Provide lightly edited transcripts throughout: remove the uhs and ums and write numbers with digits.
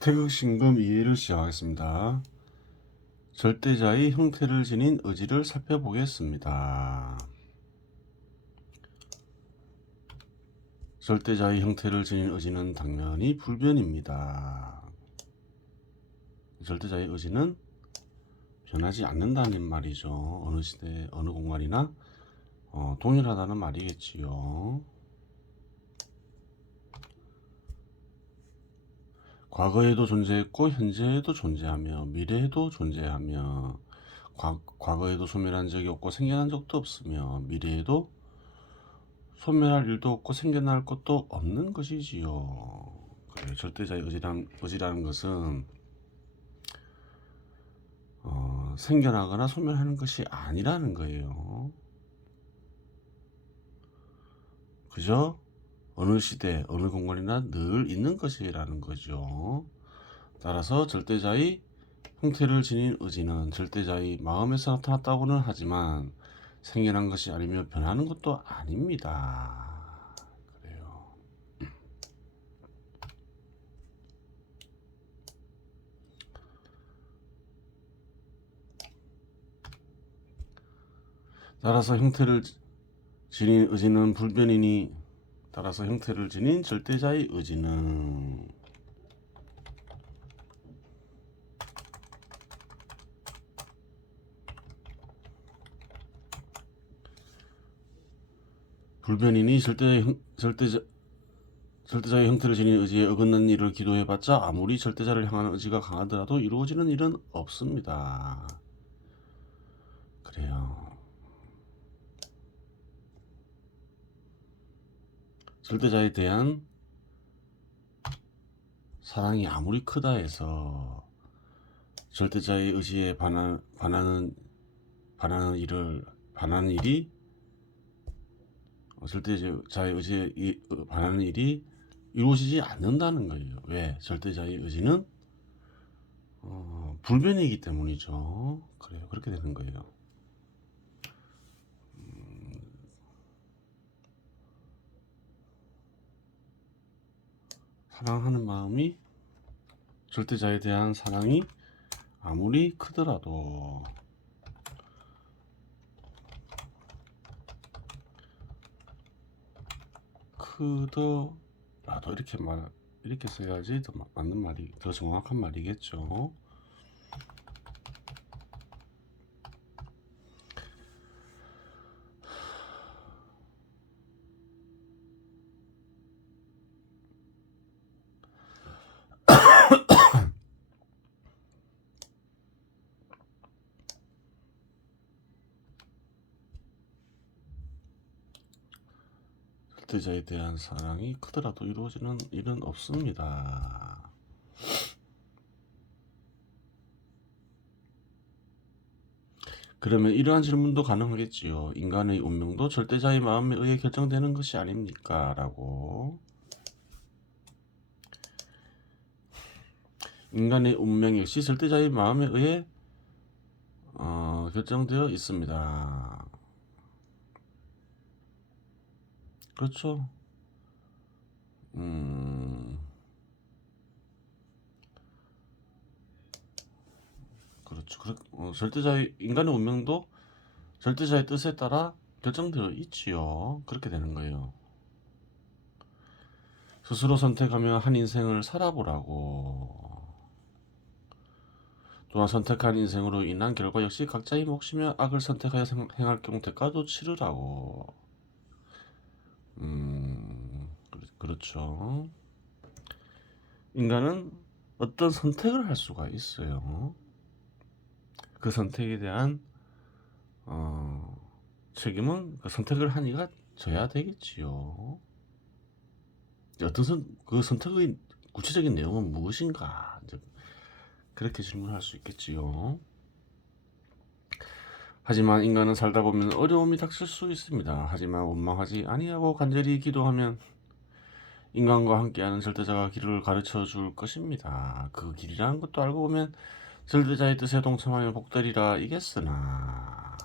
태극신금 이해를 시작하겠습니다. 절대자의 형태를 지닌 의지를 살펴보겠습니다. 절대자의 형태를 지닌 의지는 당연히 불변입니다. 절대자의 의지는 변하지 않는다는 말이죠. 어느 시대, 어느 공간이나 동일하다는 말이겠지요. 과거에도 존재했고 현재에도 존재하며 미래에도 존재하며 과거에도 소멸한 적이 없고 생겨난 적도 없으며 미래에도 소멸할 일도 없고 생겨날 것도 없는 것이지요. 그래, 절대자의 의지라는 것은 생겨나거나 소멸하는 것이 아니라는 거예요. 그죠? 어느 시대, 어느 공간이나 늘 있는 것이라는 거죠. 따라서 절대자의 형태를 지닌 의지는 절대자의 마음에서 나타났다고는 하지만 생겨난 것이 아니며 변하는 것도 아닙니다. 그래요. 따라서 형태를 지닌 의지는 불변이니 따라서 형태를 지닌 절대자의 의지는 불변이니 절대자의 형태를 지닌 의지에 어긋난 일을 기도해봤자 아무리 절대자를 향하는 의지가 강하더라도 이루어지는 일은 없습니다. 그래요. 절대자에 대한 사랑이 아무리 크다 해서 절대자의 의지에 반하는 일이 절대자의 의지에 반하는 일이 이루어지지 않는다는 거예요. 왜? 절대자의 의지는 불변이기 때문이죠. 그래요. 그렇게 되는 거예요. 사랑하는 마음이 절대자에 대한 사랑이 아무리 크더라도 이렇게 써야지 더 맞는 말이 더 정확한 말이겠죠. 절대자에 대한 사랑이 크더라도 이루어지는 일은 없습니다. 그러면 이러한 질문도 가능하겠지요. 인간의 운명도 절대자의 마음에 의해 결정되는 것이 아닙니까? 라고. 인간의 운명 역시 절대자의 마음에 의해 결정되어 있습니다. 그렇죠. 그렇죠. 인간의 운명도 절대자의 뜻에 따라 결정되어 있지요. 그렇게 되는 거예요. 스스로 선택하며 한 인생을 살아보라고. 또한 선택한 인생으로 인한 결과 역시 각자의 몫이며 악을 선택하여 행할 경우 대가도 치르라고. 그렇죠. 인간은 어떤 선택을 할 수가 있어요. 그 선택에 대한 책임은 그 선택을 한 이가 져야 되겠지요. 그 선택의 구체적인 내용은 무엇인가? 이제 그렇게 질문할 수 있겠지요. 하지만 인간은 살다 보면 어려움이 닥칠 수 있습니다. 하지만 원망하지 아니하고 간절히 기도하면 인간과 함께하는 절대자가 길을 가르쳐 줄 것입니다. 그 길이라는 것도 알고 보면 절대자의 뜻에 동참하며 복되리라 이겠으나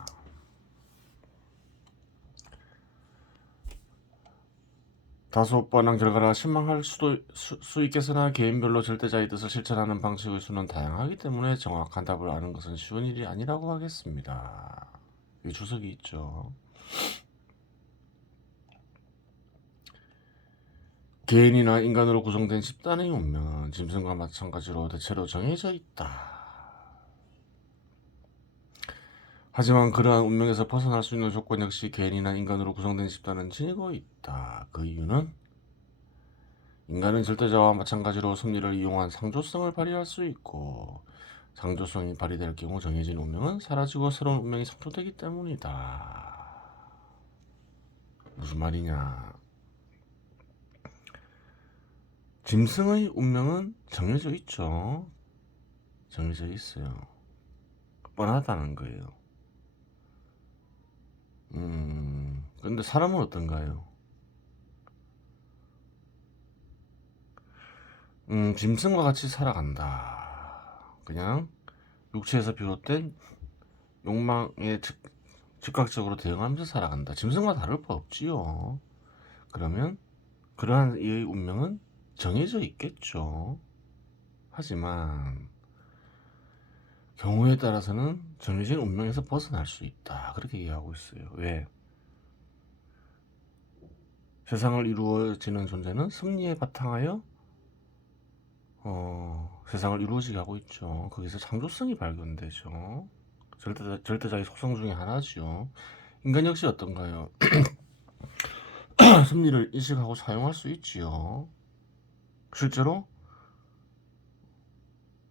다소 뻔한 결과라 실망할 수 있겠으나 개인별로 절대자의 뜻을 실천하는 방식의 수는 다양하기 때문에 정확한 답을 아는 것은 쉬운 일이 아니라고 하겠습니다. 이 주석이 있죠. 개인이나 인간으로 구성된 집단의 운명은 짐승과 마찬가지로 대체로 정해져 있다. 하지만 그러한 운명에서 벗어날 수 있는 조건 역시 개인이나 인간으로 구성된 집단은 지니고 있다. 그 이유는 인간은 절대자와 마찬가지로 섭리를 이용한 상조성을 발휘할 수 있고 상조성이 발휘될 경우 정해진 운명은 사라지고 새로운 운명이 창조되기 때문이다. 무슨 말이냐? 짐승의 운명은 정해져 있죠. 정해져 있어요. 뻔하다는 거예요. 근데 사람은 어떤가요? 짐승과 같이 살아간다. 그냥 육체에서 비롯된 욕망에 즉각적으로 대응하면서 살아간다. 짐승과 다를 바 없지요. 그러면 그러한 이의 운명은 정해져 있겠죠. 하지만 경우에 따라서는 정해진 운명에서 벗어날 수 있다. 그렇게 얘기하고 있어요. 왜? 세상을 이루어지는 존재는 섭리에 바탕하여 세상을 이루어지게 하고 있죠. 거기서 창조성이 발견되죠. 절대자의 속성 중에 하나죠. 인간 역시 어떤가요? 섭리를 인식하고 사용할 수 있지요. 실제로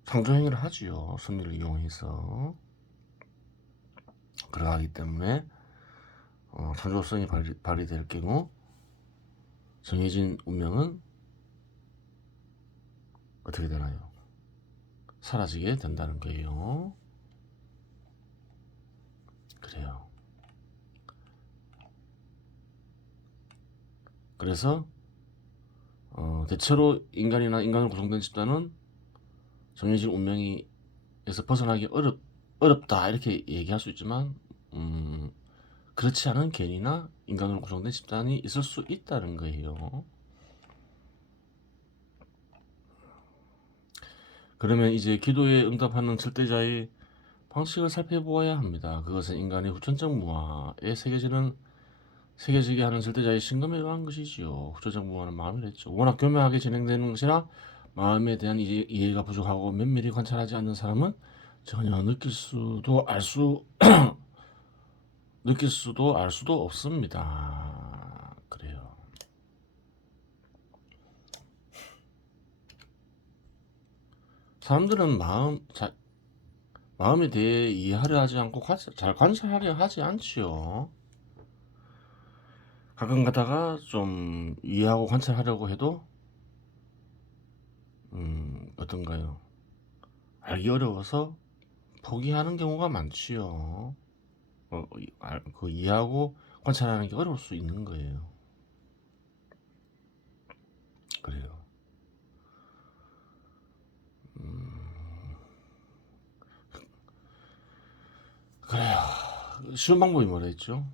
창조 행위를 하지요. 섭리를 이용해서. 그러하기 때문에 창조성이 발휘될 경우 정해진 운명은 어떻게 되나요? 사라지게 된다는 거예요. 그래요. 그래서 대체로 인간이나 인간으로 구성된 집단은 정해진 운명에서 벗어나기 어렵다 이렇게 얘기할 수 있지만 그렇지 않은 개인이나 인간으로 구성된 집단이 있을 수 있다는 거예요. 그러면 이제 기도에 응답하는 절대자의 방식을 살펴보아야 합니다. 그것은 인간의 후천적 무아에 새겨지게 하는 절대자의 신금에 의한 것이지요. 후천적 무아는 마음이랬죠. 워낙 교묘하게 진행되는 것이라 마음에 대한 이해가 부족하고 면밀히 관찰하지 않는 사람은 전혀 느낄 수도 알 수도 없습니다. 그래요. 사람들은 마음에 대해 이해하려 하지 않고 잘 관찰하려 하지 않지요. 가끔 가다가 좀 이해하고 관찰하려고 해도 어떤가요? 알기 어려워서 포기하는 경우가 많지요. 그 이해하고 관찰하는 게 어려울 수 있는 거예요. 그래요. 그래요. 쉬운 방법이 뭐라 했죠?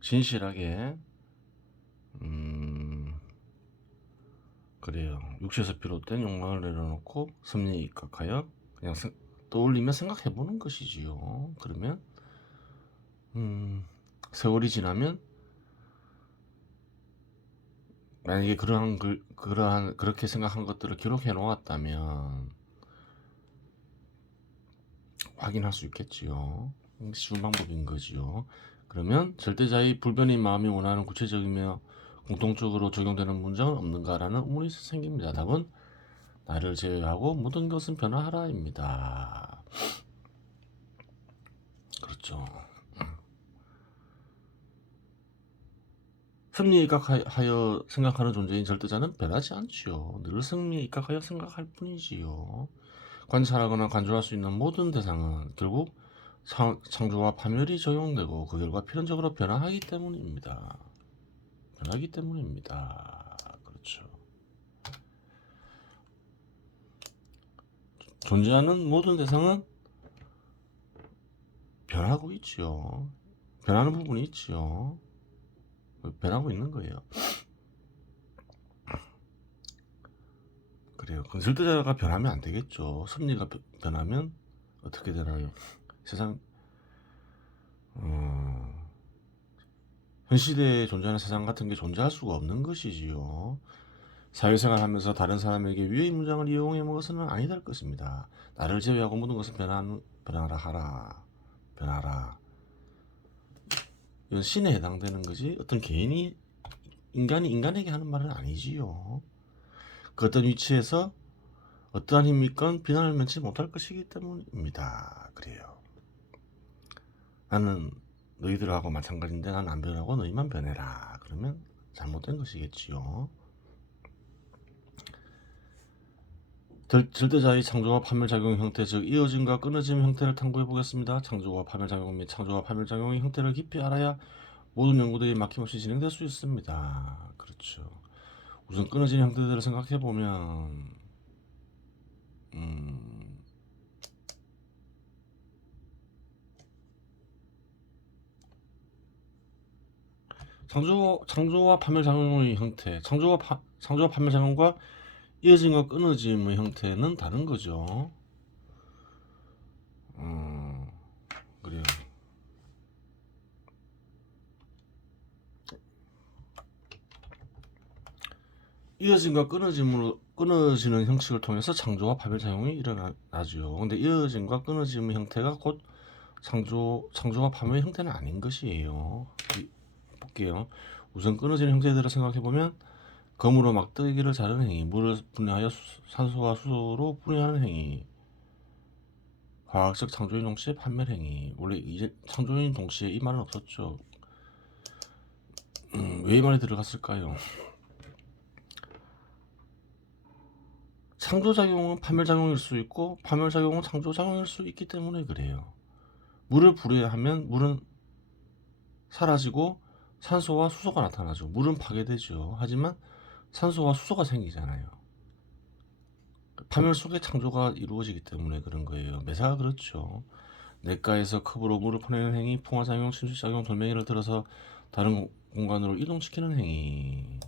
진실하게 그래요. 육체에서 비롯된 욕망을 내려놓고 섭리에 입각하여 그냥 떠올리며 생각해보는 것이지요. 그러면 세월이 지나면 만약에 그렇게 생각한 것들을 기록해 놓았다면 확인할 수 있겠지요. 쉬운 방법인 거지요. 그러면 절대자의 불변의 마음이 원하는 구체적이며 공통적으로 적용되는 문장은 없는가라는 의문이 생깁니다. 답은 나를 제외하고 모든 것은 변화하라입니다. 그렇죠. 승리에 입각하여 생각하는 존재인 절대자는 변하지 않지요. 늘 승리에 입각하여 생각할 뿐이지요. 관찰하거나 간주할 수 있는 모든 대상은 결국 창조와 파멸이 적용되고 그 결과 필연적으로 변화하기 때문입니다. 그렇죠. 존재하는 모든 대상은 변하고 있지요. 변하는 부분이 있지요. 변하고 있는 거예요. 그래요. 그럼 절대자가 변하면 안 되겠죠. 섭리가 변하면 어떻게 되나요? 세상 현 시대에 존재하는 세상 같은 게 존재할 수가 없는 것이지요. 사회생활하면서 다른 사람에게 위의 문장을 이용해 먹어서는 아니 될 것입니다. 나를 제외하고 모든 것은 변하라 하라. 변하라. 이건 신에 해당되는 거지 어떤 개인이 인간이 인간에게 하는 말은 아니지요. 그 어떤 위치에서 어떠한 힘이 있건 비난을 면치 못할 것이기 때문입니다. 그래요. 나는 너희들하고 마찬가지인데 난 안 변하고 너희만 변해라. 그러면 잘못된 것이겠지요. 절대자의 창조와 파멸작용 형태, 즉 이어짐과 끊어짐 형태를 탐구해 보겠습니다. 창조와 파멸작용 및 창조와 파멸작용의 형태를 깊이 알아야 모든 연구들이 막힘없이 진행될 수 있습니다. 그렇죠. 우선 끊어지는 형태들을 생각해 보면 창조와 파멸작용의 형태, 창조와 파멸작용과 이어짐과 끊어짐의 형태는 다른 거죠. 그래요. 이어짐과 끊어지는 형식을 통해서 창조와 파멸작용이 일어나죠. 근데 이어짐과 끊어짐의 형태가 곧 창조와 파멸의 형태는 아닌 것이에요. 볼게요. 우선 끊어지는 형태들을 생각해보면 검으로 막대기를 자르는 행위, 물을 분해하여 산소와 수소로 분해하는 행위, 과학적 창조인 동시에 판멸 행위. 원래 이제 창조인 동시에 이 말은 없었죠. 왜 이 말이 들어갔을까요? 창조작용은 파멸작용일 수 있고 파멸작용은 창조작용일 수 있기 때문에 그래요. 물을 불해하면 물은 사라지고 산소와 수소가 나타나죠. 물은 파괴되죠. 하지만 산소와 수소가 생기잖아요. 파멸 속에 창조가 이루어지기 때문에 그런 거예요. 매사가 그렇죠. 냇가에서 컵으로 물을 퍼내는 행위, 풍화작용, 침수작용, 돌멩이를 들어서 다른 공간으로 이동시키는 행위,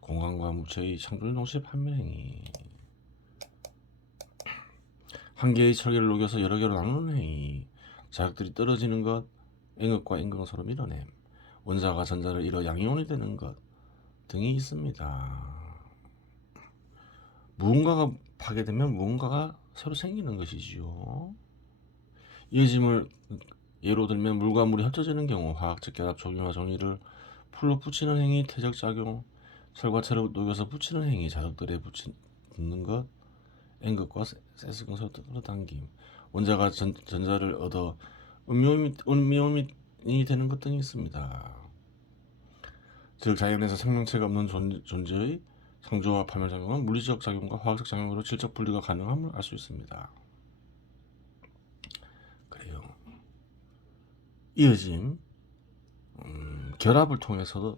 공간과 물체의 창조인 동시에 판멸 행위, 한 개의 철계를 녹여서 여러 개로 나누는 행위, 자극들이 떨어지는 것, N극과 N극을 서로 밀어냄, 원자가 전자를 이뤄 양이온이 되는 것 등이 있습니다. 무언가가 파괴되면 무언가가 새로 생기는 것이지요. 이어짐을 예로 들면 물과 물이 흩어지는 경우 화학적 결합 조기와 종이를 풀로 붙이는 행위, 퇴적작용, 철과 철을 녹여서 붙이는 행위, 자석들에 붙는 것, N극과 S극을 서로 끌어당김, 원자가 전자를 얻어 음이온이 되는 것 등이 있습니다. 즉 자연에서 생명체가 없는 존재의 창조와 파멸작용은 물리적 작용과 화학적 작용으로 질적 분리가 가능함을 알 수 있습니다. 그래요. 이어짐, 결합을 통해서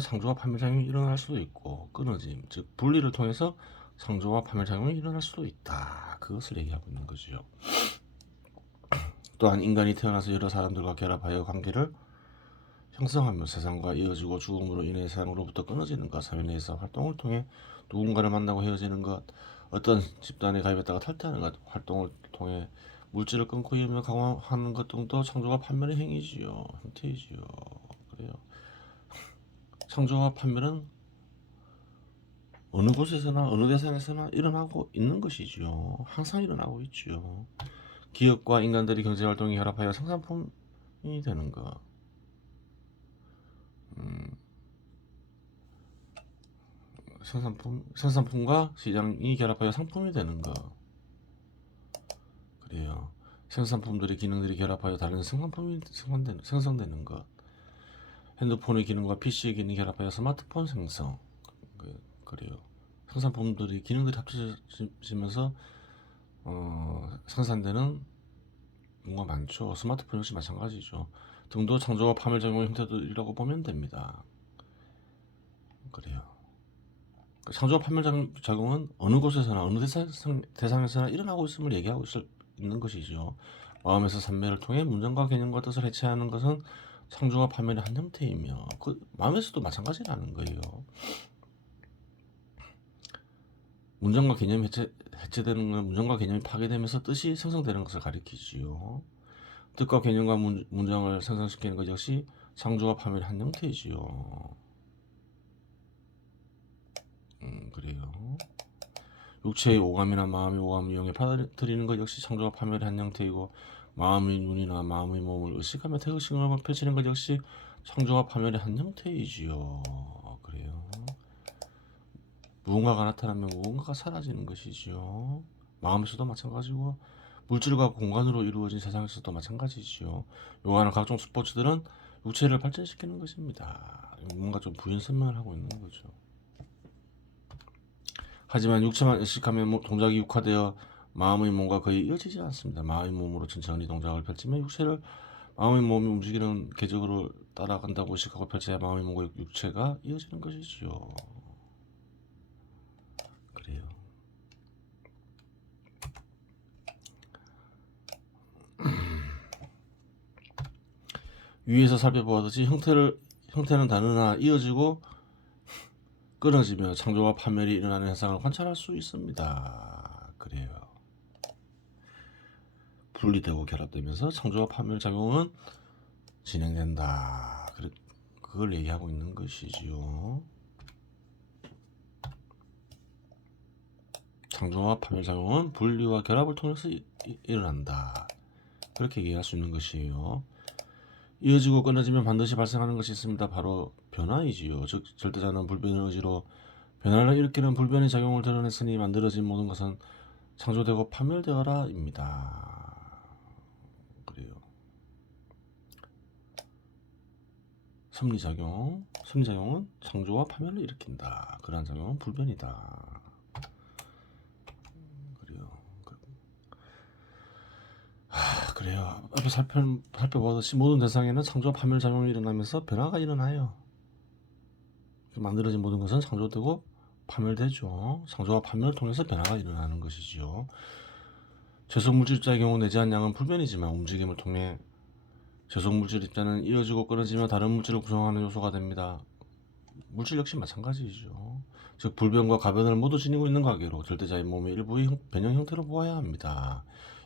창조와 파멸작용이 일어날 수도 있고, 끊어짐, 즉 분리를 통해서 창조와 파멸작용이 일어날 수도 있다. 그것을 얘기하고 있는 거죠. 또한 인간이 태어나서 여러 사람들과 결합하여 관계를 형성하며 세상과 이어지고 죽음으로 인해 세상으로부터 끊어지는 것, 사회 내에서 활동을 통해 누군가를 만나고 헤어지는 것, 어떤 집단에 가입했다가 탈퇴하는 것, 활동을 통해 물질을 끊고 이으며 강화하는 것 등도 창조와 판멸의 행위지요. 형태이지요. 그래요. 창조와 판멸은 어느 곳에서나 어느 대상에서나 일어나고 있는 것이지요. 항상 일어나고 있지요. 기업과 인간들이 경제활동이 결합하여 생산품이 되는 것. 생산품과 시장이 결합하여 상품이 되는 것. 그래요. 생산품들의 기능들이 결합하여 다른 생산품이 생성되는 것. 핸드폰의 기능과 PC의 기능이 결합하여 스마트폰 생성. 그래요. 생산품들이 기능들이 합쳐지면서 생산되는 뭔가 많죠. 스마트폰 역시 마찬가지죠. 등도 창조와 파멸작용의 형태들이라고 보면 됩니다. 그래요. 창조와 파멸작용은 어느 곳에서나 어느 대상에서나 일어나고 있음을 얘기하고 있는 것이죠. 마음에서 삼매를 통해 문장과 개념과 뜻을 해체하는 것은 상조와 파멸의 한 형태이며 그 마음에서도 마찬가지라는 거예요. 문장과 개념이 해체되는 건 문장과 개념이 파괴되면서 뜻이 생성되는 것을 가리키지요. 뜻과 개념과 문장을 생성시키는 것 역시 상조와 파멸의 한 형태이지요. 그래요. 육체의 오감이나 마음의 오감을 이용해 받아들이는 것 역시 창조와 파멸의 한 형태이고, 마음의 눈이나 마음의 몸을 의식하며 태극신경을 펼치는 것 역시 창조와 파멸의 한 형태이지요. 그래요. 무언가가 나타나면 무언가가 사라지는 것이지요. 마음에서도 마찬가지고 물질과 공간으로 이루어진 세상에서도 마찬가지지요. 요하는 각종 스포츠들은 육체를 발전시키는 것입니다. 뭔가 좀 부연 설명을 하고 있는 거죠. 하지만 육체만 의식하면 동작이 육화되어 마음의 몸과 거의 이어지지 않습니다. 마음의 몸으로 천천히 동작을 펼치며 육체를 마음의 몸이 움직이는 궤적으로 따라간다고 의식하고 펼쳐야 마음의 몸과 육체가 이어지는 것이지요. 그래요. 위에서 살펴보았듯이 형태는 다르나 이어지고 끊어지며 창조와 파멸이 일어나는 현상을 관찰할 수 있습니다. 그래요. 분리되고 결합되면서 창조와 파멸 작용은 진행된다. 그걸 얘기하고 있는 것이지요. 창조와 파멸 작용은 분리와 결합을 통해서 일어난다. 그렇게 얘기할 수 있는 것이에요. 이어지고 끊어지면 반드시 발생하는 것이 있습니다. 바로 변화이지요. 즉 절대자는 불변의 의지로 변화를 일으키는 불변의 작용을 드러냈으니 만들어진 모든 것은 창조되고 파멸되어라입니다. 그래요. 섭리작용은 창조와 파멸을 일으킨다. 그러한 작용은 불변이다. 그래요. 앞에 살펴보듯이 모든 대상에는 창조와 파멸 작용이 일어나면서 변화가 일어나요. 만들어진 모든 것은 창조되고 파멸되죠. 창조와 파멸을 통해서 변화가 일어나는 것이지요. 제속물질 입자의 경우 내재한 양은 불변이지만 움직임을 통해 제속물질 입자는 이어지고 끊어지며 다른 물질을 구성하는 요소가 됩니다. 물질 역시 마찬가지죠. 즉 불변과 가변을 모두 지니고 있는 관계로 절대자의 몸의 일부의 변형 형태로 보아야 합니다.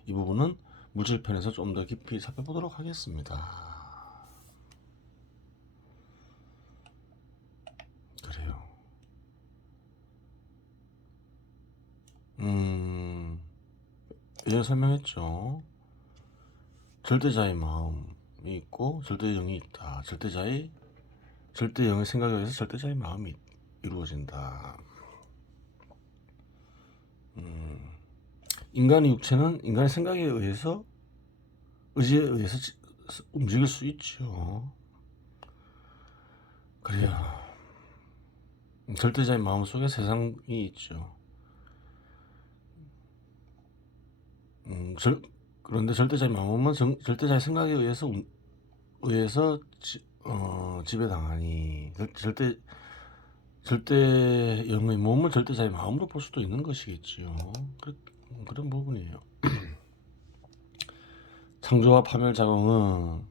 이 부분은 물질편에서 좀 더 깊이 살펴보도록 하겠습니다. 그래요. 예전에 설명했죠. 절대자의 마음이 있고 절대의 영이 있다. 절대의 생각에 의해서 절대자의 마음이 이루어진다. 인간의 육체는 인간의 생각에 의해서, 의지에 의해서 움직일 수 있죠. 그래요. 절대자의 마음 속에 세상이 있죠. 그런데 절대자의 마음은 절대자의 생각에 의해서 지배당하니 절대 영의 몸을 절대자의 마음으로 볼 수도 있는 것이겠지요. 그런 부분이에요. 창조와 파멸 작용은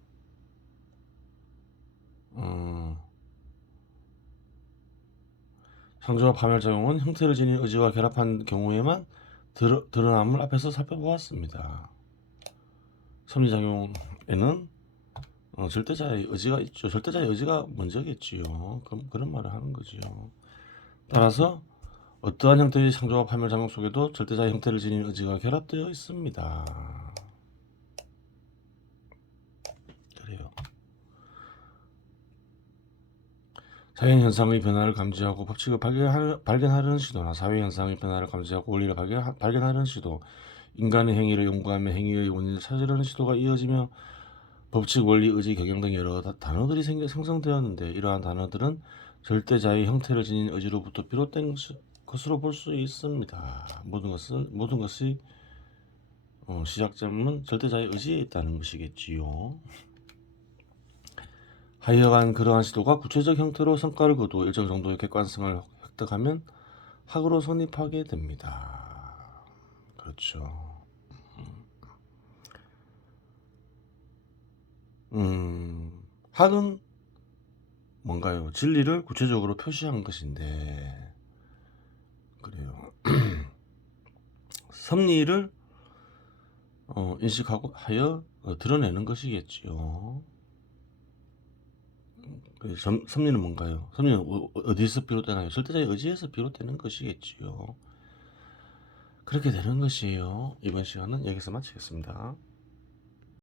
형태를 지닌 의지와 결합한 경우에만 드러남을 앞에서 살펴보았습니다. 섭리작용에는 절대자의 의지가 있죠. 절대자의 의지가 먼저겠지요. 그런 말을 하는 거지요. 따라서 어떠한 형태의 창조와 파멸 작용 속에도 절대자의 형태를 지닌 의지가 결합되어 있습니다. 그래요. 자연 현상의 변화를 감지하고 법칙을 발견하려는 시도나 사회 현상의 변화를 감지하고 원리를 발견하려는 시도, 인간의 행위를 연구하며 행위의 원인을 찾으려는 시도가 이어지며 법칙, 원리, 의지, 경영 등 여러 단어들이 생성되었는데, 이러한 단어들은 절대자의 형태를 지닌 의지로부터 비롯된 것으로 볼 수 있습니다. 모든 것이 시작점은 절대자의 의지에 있다는 것이겠지요. 하여간 그러한 시도가 구체적 형태로 성과를 거두어 일정 정도의 객관성을 획득하면 학으로 성립하게 됩니다. 그렇죠. 학은 뭔가요? 진리를 구체적으로 표시한 것인데 그래요. 섭리를 인식하고 하여 드러내는 것이겠지요. 섭리는 뭔가요? 섭리는 어디서 비롯되나요? 절대자의 의지에서 비롯되는 것이겠지요. 그렇게 되는 것이에요. 이번 시간은 여기서 마치겠습니다.